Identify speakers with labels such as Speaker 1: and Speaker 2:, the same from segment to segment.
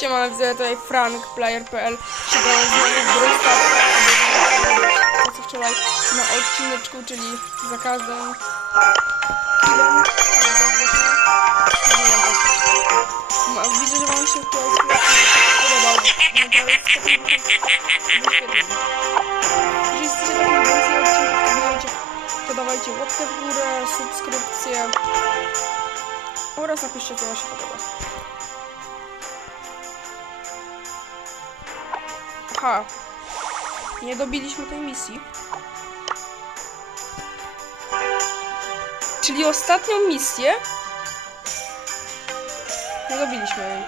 Speaker 1: Siema, widzę tutaj frankplayer.pl Siedzę znowu To co wczoraj na odcineczku, czyli za każdym chwilą Ma- Widzę, że wam się to podobał No. Jeżeli chcecie takich więcej odcinków, to dawajcie łapkę w górę, subskrypcję oraz napiszcie co wam się podoba. Aha. Nie dobiliśmy tej misji. Czyli ostatnią misję. Nie dobiliśmy jej.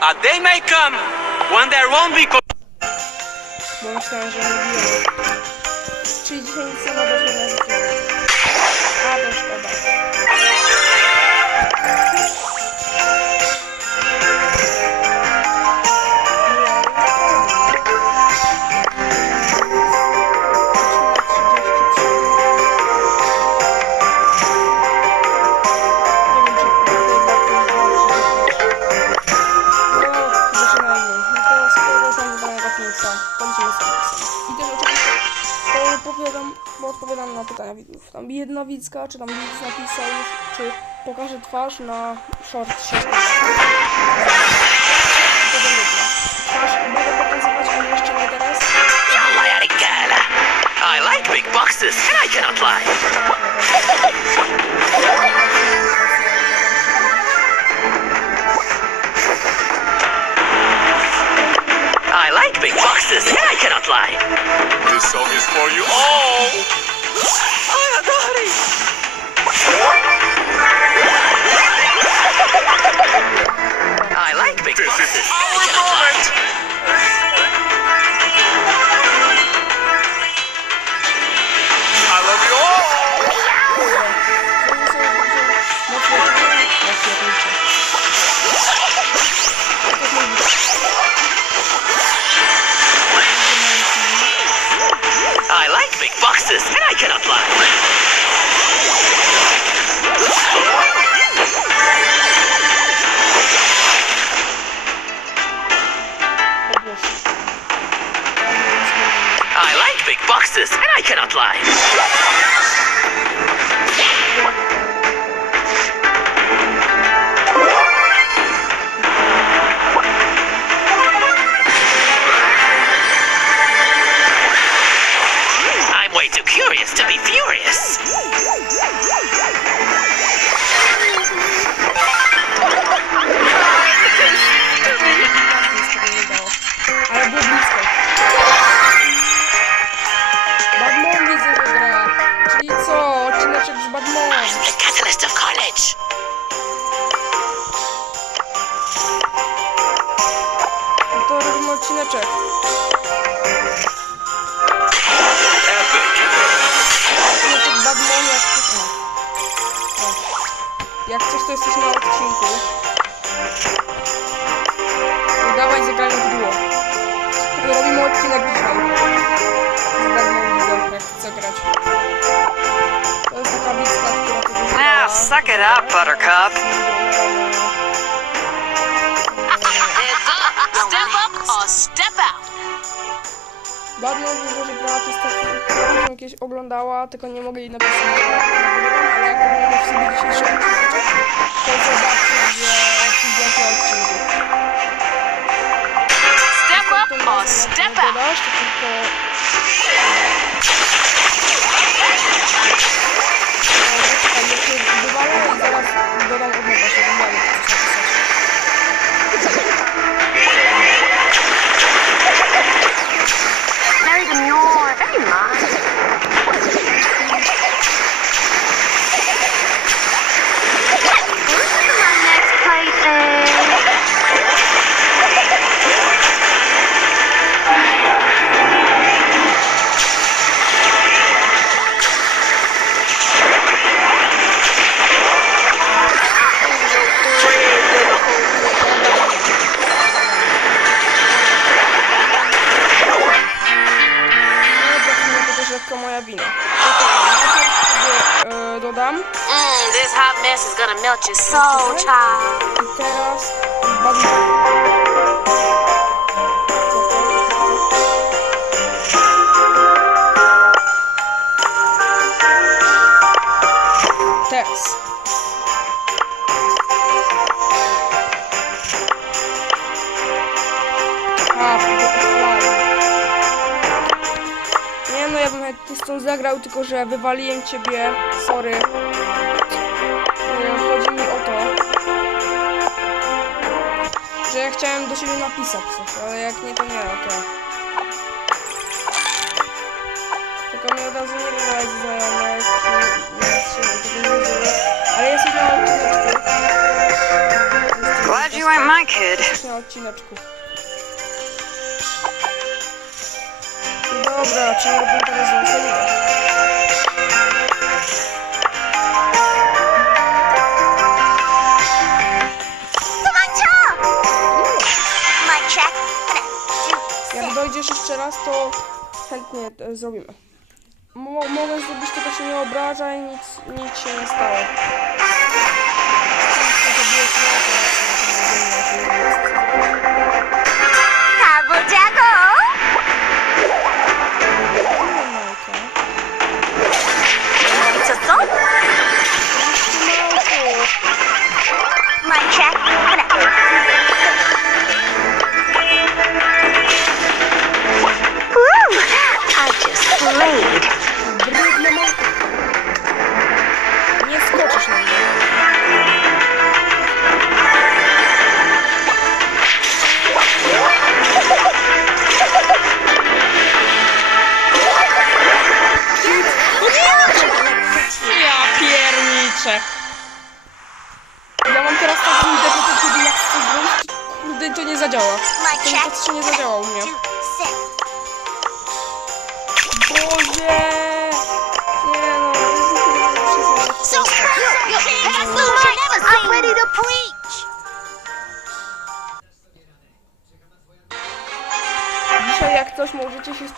Speaker 2: A day may come when there won't be
Speaker 1: Bo myślałem, że nie. Czyli dzisiaj nic nie czy tam widz napisał już, czy pokaże twarz na shortsie. To. Twarz będę pokazywać, ale jeszcze nie teraz.
Speaker 2: I like big boxes and I cannot lie. I like big boxes and I cannot lie.
Speaker 3: This song is for you all.
Speaker 2: Boxes and I cannot lie.
Speaker 1: Robimy odcineczek. Odcineczek Badmon jak coś... O. O. Jak coś to jesteś na odcinku. I dawaj zagrajmy w duo. Robimy odcinek dzisiaj. Z Badmon widzę, jak chce grać. To jest taka bicka, która.
Speaker 4: Now, suck it up, Buttercup.
Speaker 1: Mówiła, że grała to bym jakieś oglądała, tylko nie mogę jej napisać, ale jak oglądam w sobie dzisiejszy odcinek, to zobaczę, że pójdzie na odcinku.
Speaker 5: Step up or step out.
Speaker 1: tylko... No, wywalę i zaraz dodam od nowa, żeby miały Teraz. A, fajnie. Nie no, ja bym chętnie z tą zagrał, tylko że wywaliłem ciebie. Sorry. Ja chciałem do siebie napisać coś, ale jak nie, to nie, okej. Tylko mnie od razu nie wywalać z znajomych, nie, strzelaj, tego nie zrobię. Ale jesteś na odcineczku.
Speaker 4: Glad you ain't my kid.
Speaker 1: Na odcineczku. Dobra, czyli robimy teraz. Dojdziesz jeszcze raz, to chętnie e, zrobimy. Mo mogę zrobić, tylko się nie obrażaj, nic, nic się nie stało. Nic nie zrobiłeś, nie, to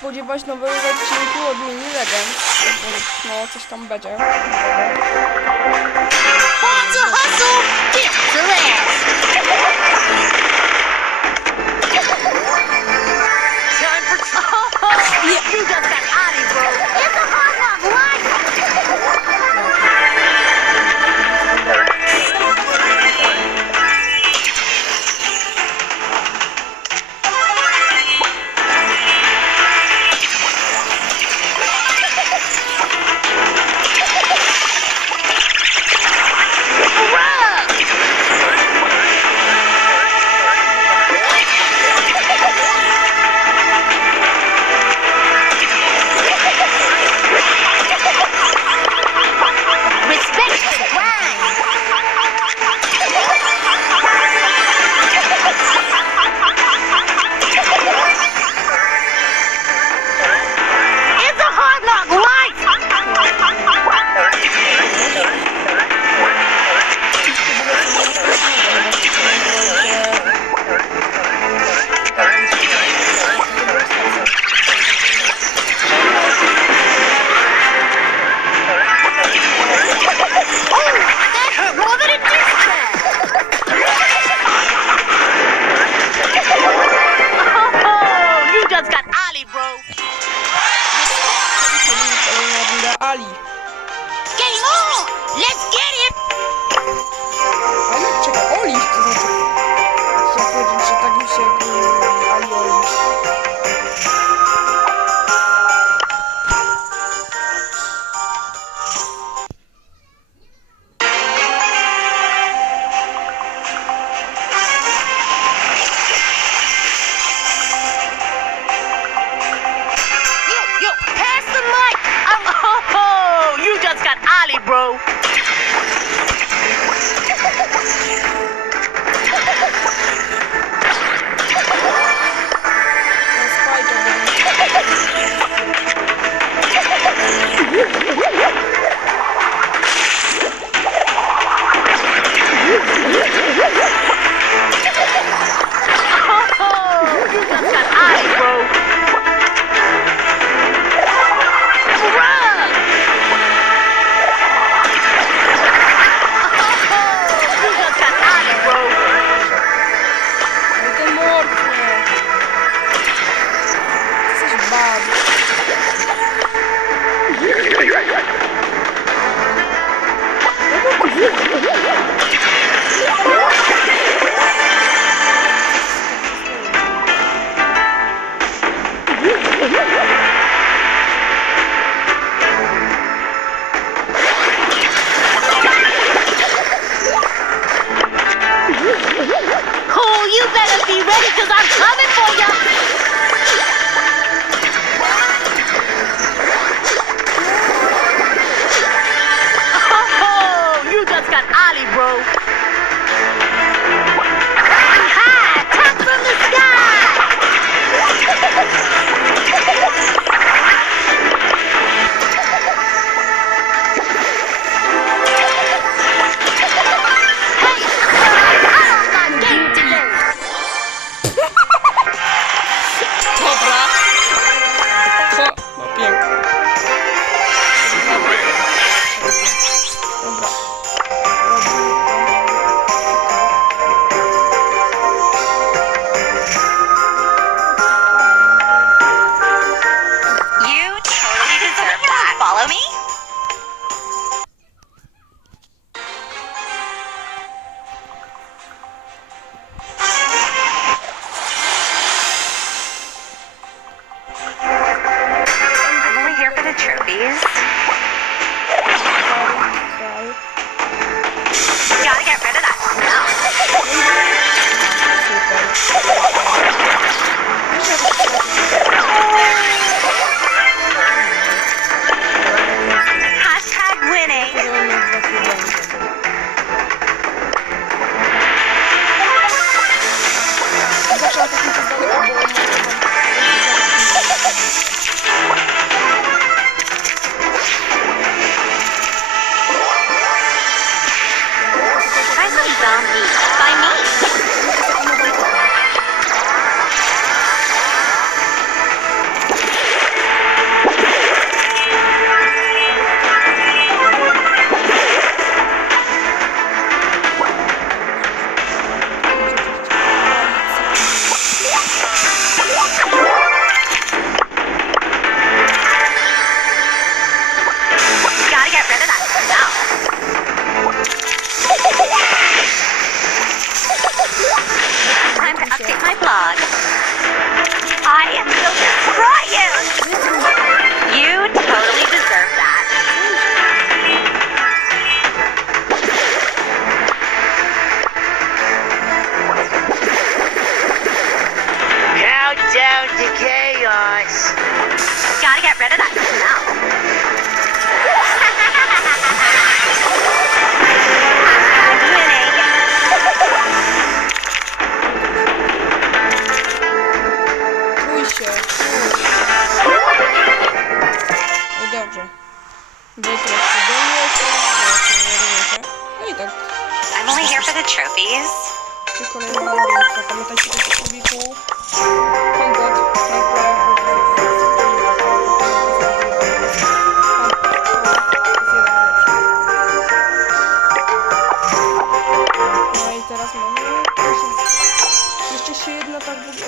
Speaker 1: spodziewać nowego odcinku od Mini Legend. No, coś tam będzie.
Speaker 6: On to bro.
Speaker 1: Ten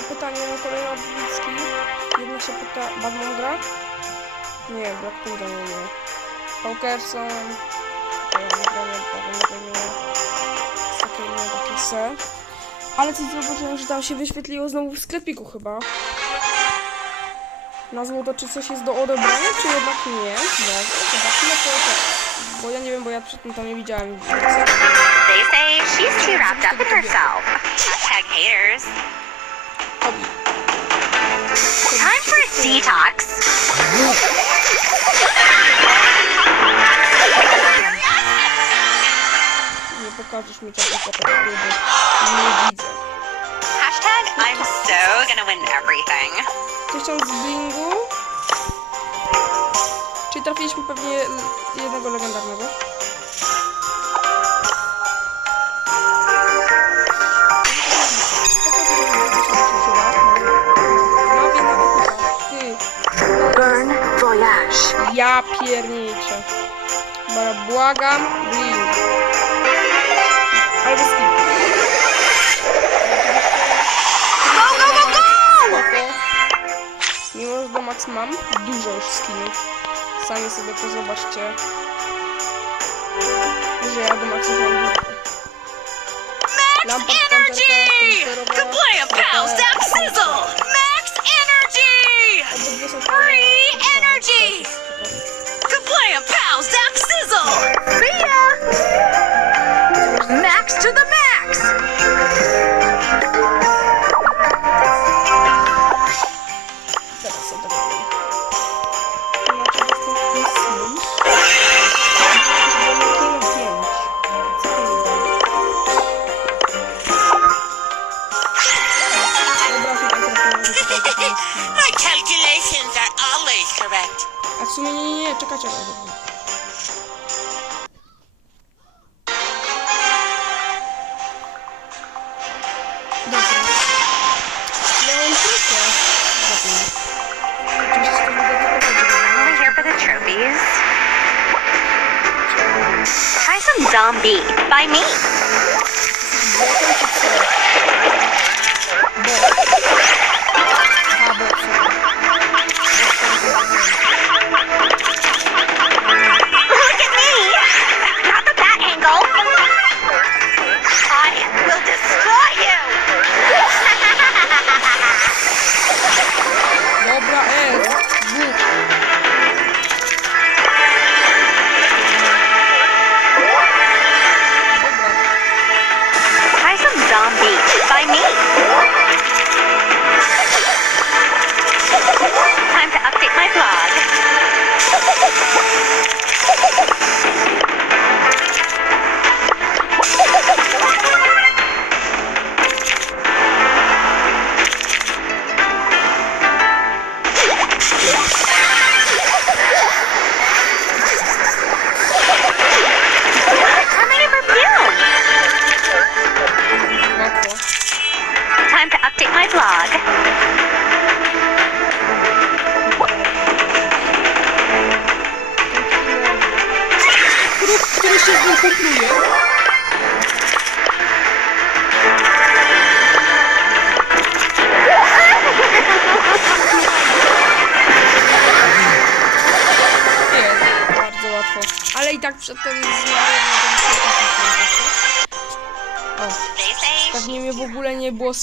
Speaker 1: pytanie na kolejny Oblicki. Jedno się pyta... Batman gra? Nie, Blackpinka nie nie. To nie gram. Takie nie takie se. Ale coś zauważyłem, że tam się wyświetliło znowu w sklepiku chyba. Na złoto, czy coś jest do odebrania, czy jednak nie? Może, zobaczmy to teraz. Bo ja nie wiem, bo ja przedtem tam nie widziałem.
Speaker 7: They say she's too wrapped up in herself. Hashtag haters. Detox.
Speaker 1: Pokażesz mi czegoś takiego, nie widzę.
Speaker 7: Hashtag I'm so gonna win everything.
Speaker 1: Tysiąc z blingu. Czyli trafiliśmy pewnie jednego legendarnego. Ja pierniczę. Bara, błagam, blink. Albo skip. Go, go, go, go! Mimo, że do Max mam dużo już skinów. Sami sobie to zobaczcie. Że ja do Max mam dużo. Lampa
Speaker 5: Energy! Kablam, pal, zap, sizzle! Max energy!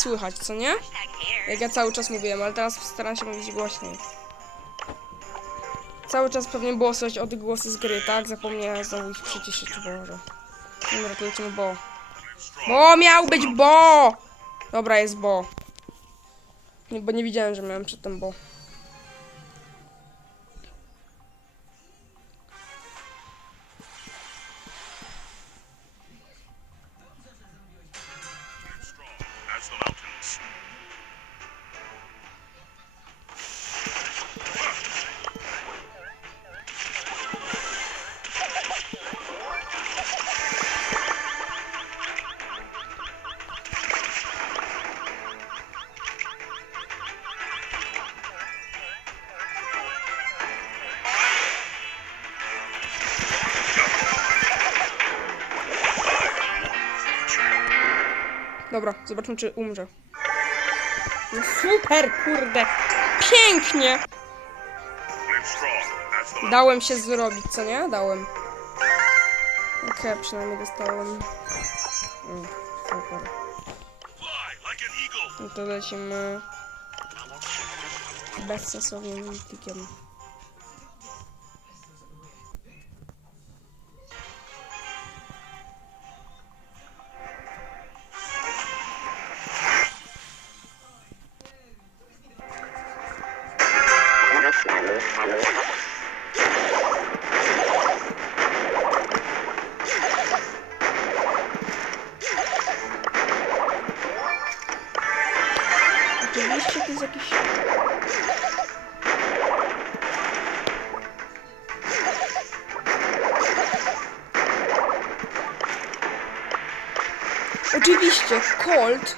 Speaker 1: Słychać, co nie? Jak ja cały czas mówiłem, ale teraz staram się mówić głośniej. Cały czas pewnie było słychać odgłosy z gry, tak? Zapomniałem znowu ich przyciszyć, Boże. Dobra, to lecimy Bo. Bo miał być Bo! Dobra, jest Bo. Bo nie widziałem, że miałem przedtem Bo. Zobaczmy, czy umrze. No super, kurde! Pięknie! Dałem się zrobić, co nie? Dałem. Okej, przynajmniej dostałem. Mm, super. No to lecimy bezsensownym tikiem. Oczywiście, Colt.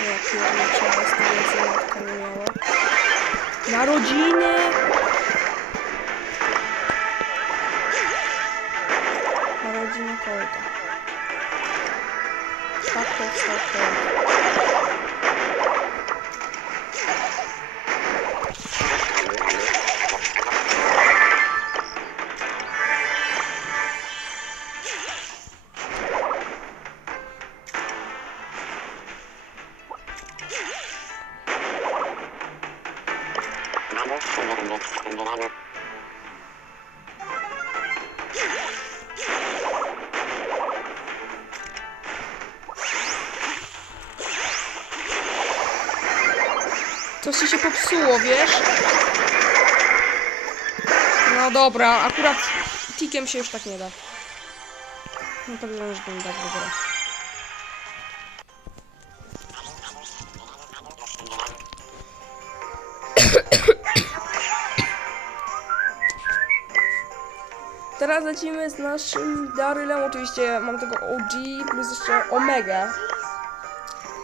Speaker 1: Bez tego więcej matka nie miała. Narodziny! Narodziny Colta. Tak powstał Colt. Coś się popsuło, wiesz? No dobra, akurat tikiem się już tak nie da. No tak wiem, że to nie tak dobra. Teraz lecimy z naszym Darylem, oczywiście mam tego OG plus jeszcze Omega.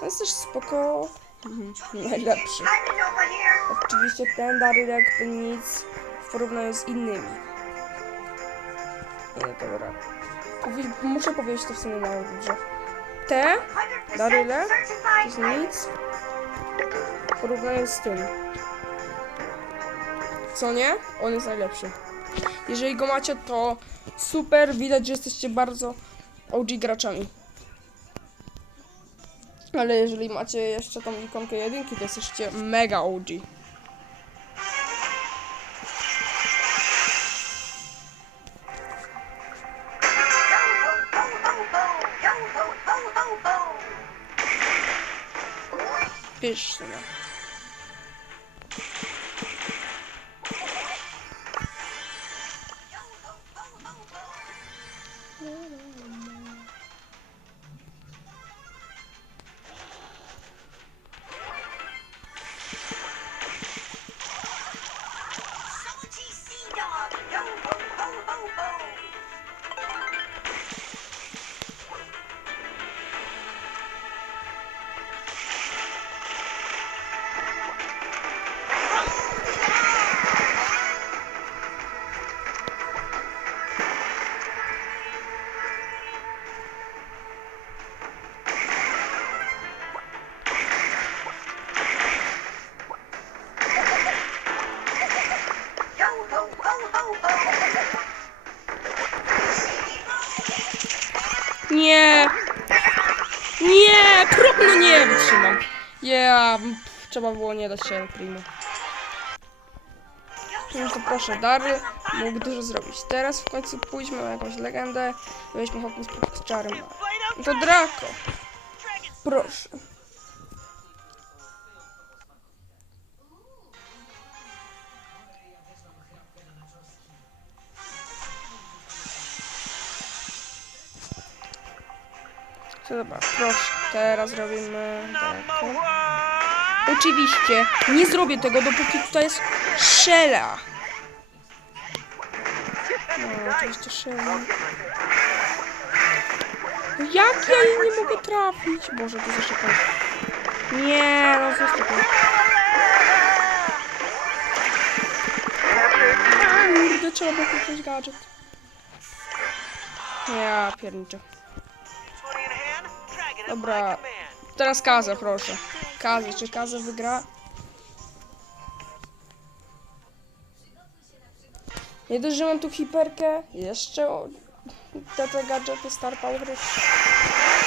Speaker 1: To jest też spoko. Mhm, najlepszy. Oczywiście ten Darylek to nic w porównaniu z innymi. Nie, dobra. Powie- muszę powiedzieć to w sumie nawet dobrze. Te Daryle to jest nic w porównaniu z tym. Co nie? On jest najlepszy. Jeżeli go macie, to super. Widać, że jesteście bardzo OG graczami. Ale jeżeli macie jeszcze tą ikonkę jedynki, to jesteście mega OG. Görüşürüz. Trzeba było nie dać się primo. Już to proszę, Dary mógł dużo zrobić. Teraz w końcu pójdźmy na jakąś legendę. Weźmy hokus pod czarem. To Draco. Proszę. To dobra, proszę. Teraz robimy Draco. Oczywiście, nie zrobię tego, dopóki tutaj jest Shella. No, oczywiście Shella. No jak ja jej nie mogę trafić? Boże, to zaszukam. Nie, no zostaw mnie. Kurde, trzeba było kupić gadżet. Ja pierniczę. Dobra, teraz Kaza, proszę. Kaza, czy Kaza wygra? Nie dość, że mam tu hiperkę, jeszcze te gadżety Star Power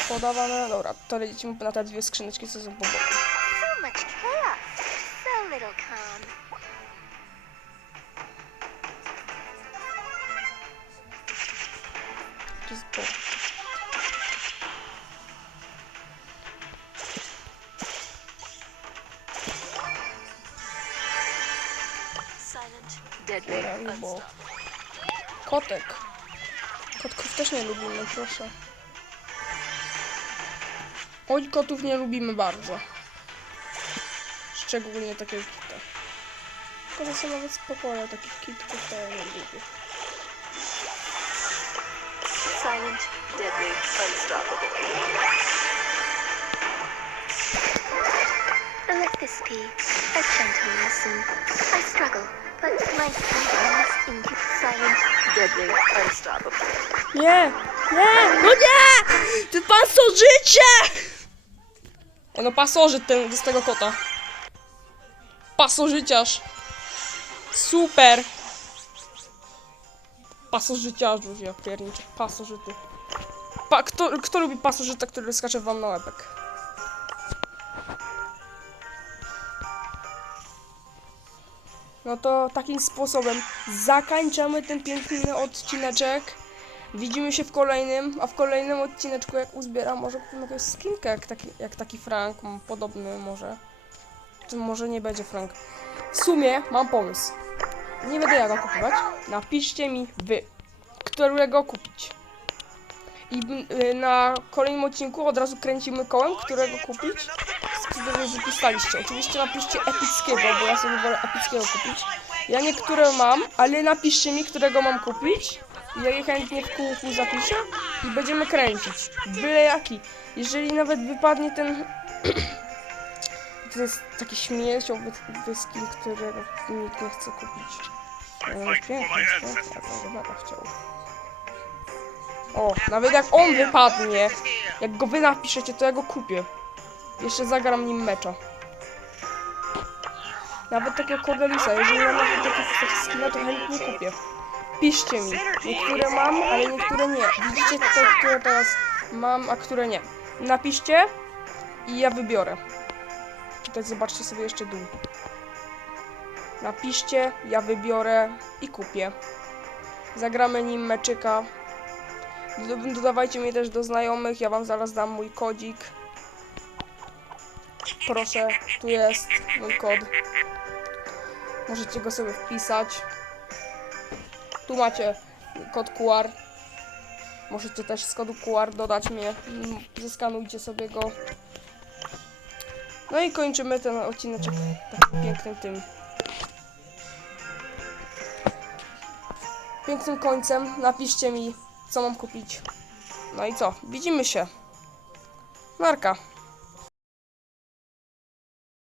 Speaker 1: podawane. Dobra, to lecimy na te dwie skrzyneczki, co są po boku. Proszę. Oj, kotów nie lubimy bardzo. Szczególnie takie kite. Koty są nawet spokojne, takich kitków to ja nie lubię.
Speaker 5: Silent, deadly, unstoppable.
Speaker 6: Let this be a gentle lesson. I struggle, but my freedom is silent.
Speaker 5: Deadly, unstoppable.
Speaker 1: Nie! Nie! No nie! Ty pasożycie! Ja no pasożyt ten z tego kota. Pasożyciarz. Super! Pasożyciarzu, ja pierniczę. Pasożyty. Pa, kto, kto lubi pasożyta, który skacze wam na łebek? No to takim sposobem zakończamy ten piękny odcineczek. Widzimy się w kolejnym, a w kolejnym odcineczku jak uzbieram może kupimy jakąś skinkę jak taki, jak taki Frank, podobny może. Czy może nie będzie Frank. W sumie mam pomysł. Nie będę ja go kupować. Napiszcie mi wy, którego kupić. I y, na kolejnym odcinku od razu kręcimy kołem, którego kupić. Którego wypisaliście. Oczywiście napiszcie epickiego, bo ja sobie wolę epickiego kupić. Ja niektóre mam, ale napiszcie mi, którego mam kupić. Ja je chętnie w kółku zapiszę i będziemy kręcić. Byle jaki. Jeżeli nawet wypadnie ten... to jest taki śmieciowy skin, który nikt nie chce kupić. No, ja go mega chciał. O, nawet jak on wypadnie, jak go wy napiszecie, to ja go kupię. Jeszcze zagram nim mecza. Nawet takiego Kogelisa, jeżeli mam nawet takiego takiego skina, to chętnie kupię. Piszcie mi. Niektóre mam, ale niektóre nie. Widzicie te, które teraz mam, a które nie. Napiszcie i ja wybiorę. Tutaj zobaczcie sobie jeszcze dół. Napiszcie, ja wybiorę i kupię. Zagramy nim meczyka. Doda- Dodawajcie mnie też do znajomych, ja wam zaraz dam mój kodzik. Proszę, tu jest mój kod. Możecie go sobie wpisać. Tu macie kod QR. Możecie też z kodu QR dodać mnie. Mm, Zeskanujcie sobie go. No i kończymy ten odcineczek takim pięknym tym. Pięknym końcem. Napiszcie mi, co mam kupić. No i co? Widzimy się. Narka.